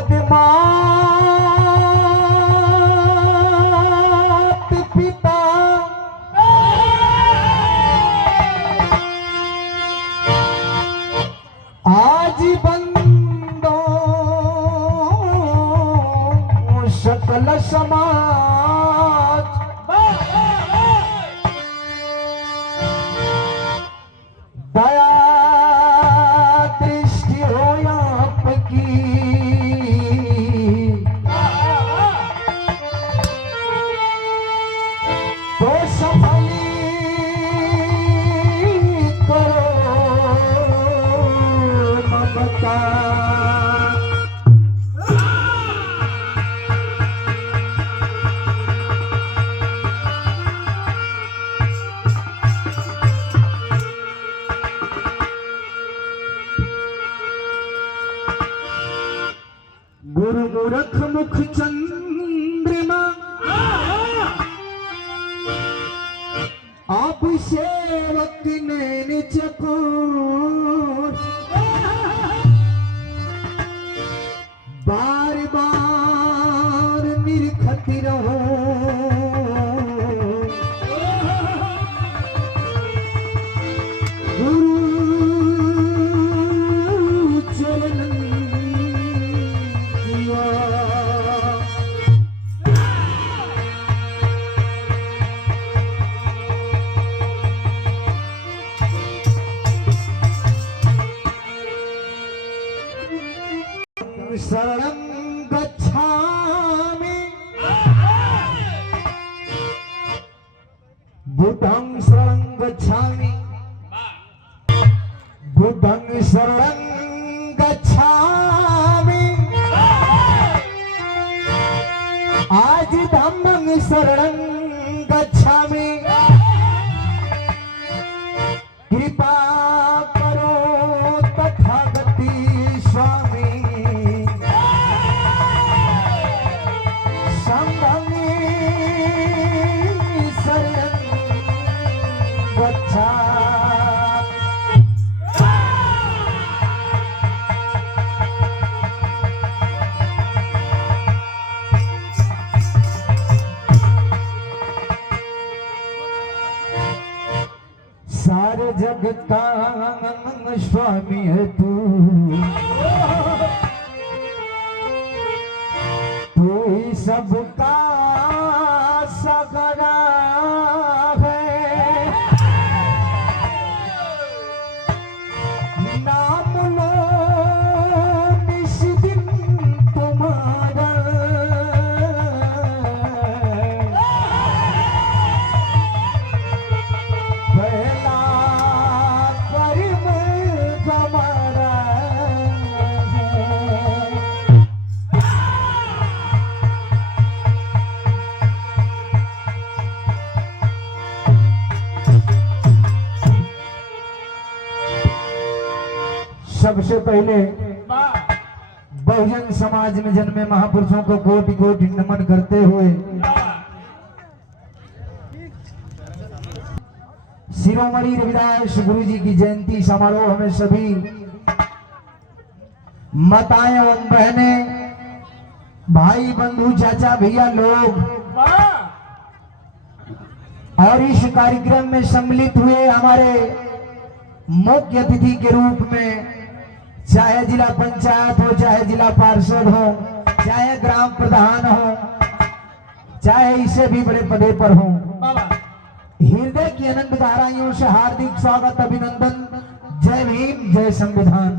पद मात पिता आज बंदो सकल समाज दया दृष्टि हो आपकी तो सफाई करो ममता गुरु मूर्ख मुख चंद्रमा आप सेवक नैन चकोर बार बार निरखत रहो गुरु चरण शरणं गच्छामि बुद्धं शरणं गच्छामि बुद्धं शरणं गच्छामि आज धम्मं शरणं गच्छामि कृपा करो तथागति स्वामी सारे जग का स्वामी है तू ही सबका सगरा है नाम लो निस दिन तुम्हारा सबसे पहले बहुजन समाज में जन्मे महापुरुषों को कोटि कोटि नमन करते हुए शिरोमणि रविदास गुरु जी की जयंती समारोह में सभी माताएं एवं बहनें भाई बंधु चाचा भैया लोग और इस कार्यक्रम में सम्मिलित हुए हमारे मुख्य अतिथि के रूप में चाहे जिला पंचायत हो, चाहे जिला पार्षद हो, चाहे ग्राम प्रधान हो, चाहे इससे भी बड़े पदे पर हो, हृदय की अनंत धाराओं से हार्दिक स्वागत अभिनंदन। जय भीम, जय संविधान।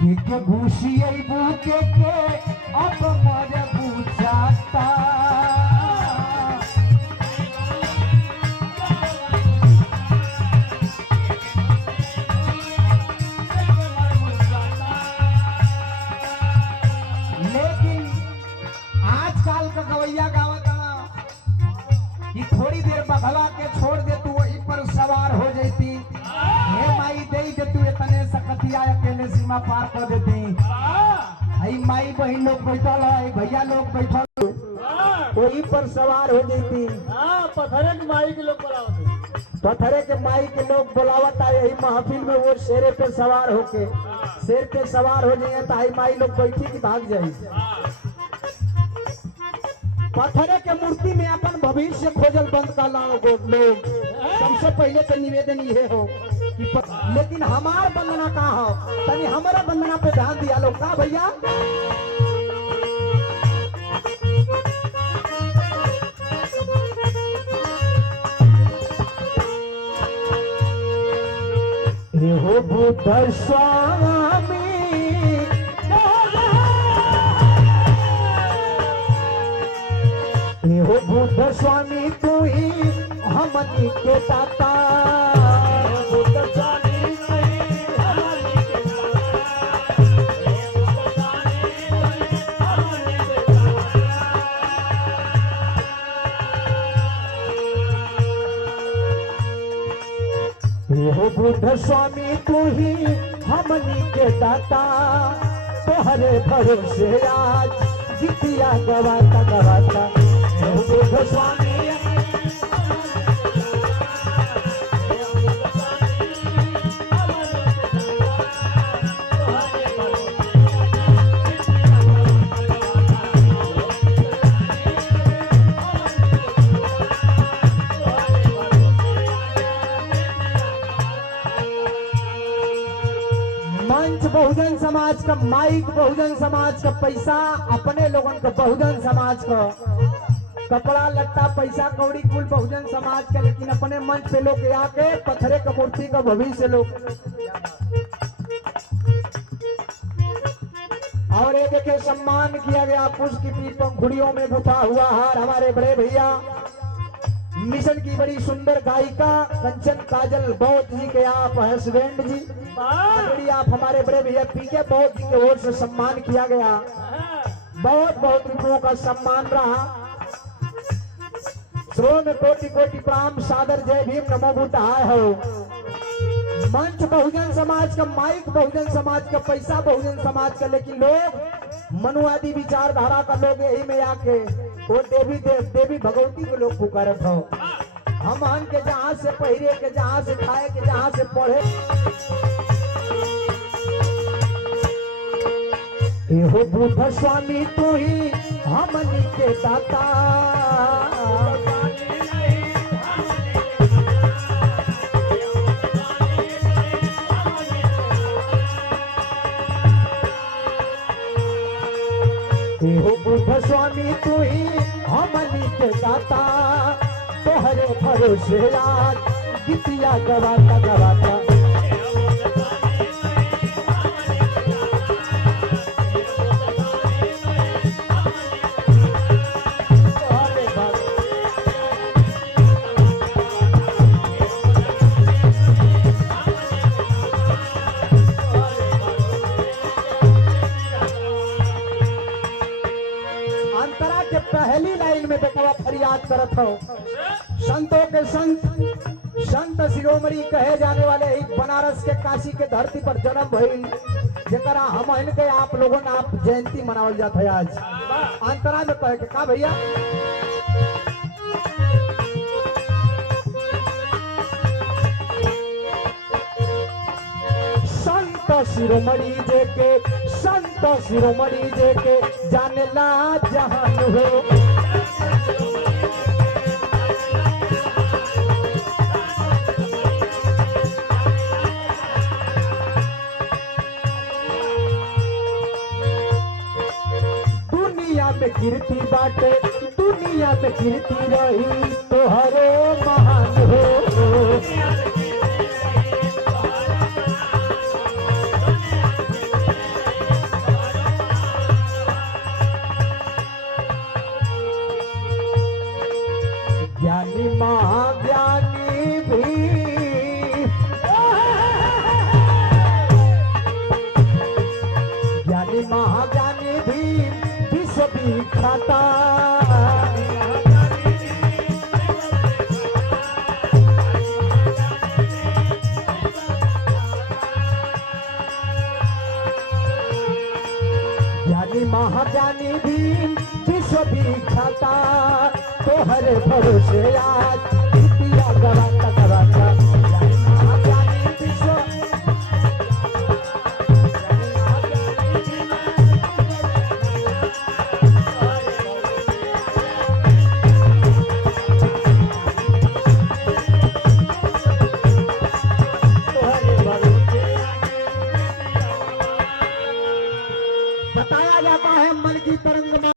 के घुसिए बुके के अब मर बुझाता लेकिन आजकल का गवैया गावत कि थोड़ी देर बघला के छोड़ दे तू वहीं पर सवार हो जाती हे माई दे दे तू इतने सकतिया अकेले सीमा पार कर देती आई माई बहन लोग बैठल है भैया लोग बैठल वहीं पर सवार हो जाती पथरे के माई के लोग बुलावत पथरे के माई के लोग बुलावत है यही महफिल में वो शेरे पे सवार होके शेर पे सवार हो जाइए तो आई माई लोग बैठी की भाग जाए पत्थरे के मूर्ति में अपन भविष्य खोजल बंद कर लोग सबसे पहले तो निवेदन ये हो कि लेकिन हमार वंदना कहाँ हो तनी हमारा वंदना पे ध्यान दिया लोग का भैया हो बुद्ध स्वामी हो बुद्ध स्वामी तू ही हमनी के दाता बुद्ध स्वामी हो बुद्ध स्वामी तू ही हमनी के दाता तोहरे भरोसे आज जितिया गवाता गवाता हो बुद्ध स्वामी मंच बहुजन समाज का माइक बहुजन समाज का पैसा अपने लोगन का बहुजन समाज का कपड़ा लट्टा पैसा कौड़ी कुल बहुजन समाज का लेकिन अपने मंच पे लोग आके पत्थरे का मूर्ति का भविष्य लोग और ये देखे सम्मान किया गया पुष्प की पंखुड़ियों में गुथा हुआ हार हमारे बड़े भैया मिशन की बड़ी सुंदर गायिका कंचन काजल बौद्ध जी के आप हस्बैंड जी आप हमारे बड़े भैया पीके बौद्ध जी की ओर से सम्मान किया गया बहुत बहुत रुपयों का सम्मान रहा श्रोण में कोटि कोटि प्रणाम सादर जय भीम नमो बुद्धाय हो मंच बहुजन समाज का माइक बहुजन समाज का पैसा बहुजन समाज का लेकिन लोग मनुवादी विचारधारा का लोग यही में आके वो देवी भगवती के लोग पुकारत हो हम हन के जहाँ से पहिरे के जहाँ से खाए के जहाँ से पढ़े हो बुद्ध स्वामी तू ही हमनी के दाता हो बुद्ध स्वामी तू ही हमनी के दाता तोहरे भरोसे आज गीतिया गवाता गवाता अंतरा के पहली लाइन में बेटवा फरियाद करत हो संतों के संत शिरोमणि कहे जाने वाले ही बनारस के काशी के धरती पर जन्म भइल जरा हम इनके आप लोगों ने आप जयंती मनावल जाता है आज अंतरा में कहे के का भैया संत शिरोमणि जे के संत शिरोमणि जे के जाने ला जहान हो दुनिया में कीर्ति बाटे दुनिया में कीर्ति रही तो हरे महान हो ज्ञानी महाज्ञानी भीम विश्व विख्याता ज्ञानी महाज्ञानी भीम विश्व विख्याता तोहरे भरोसे आज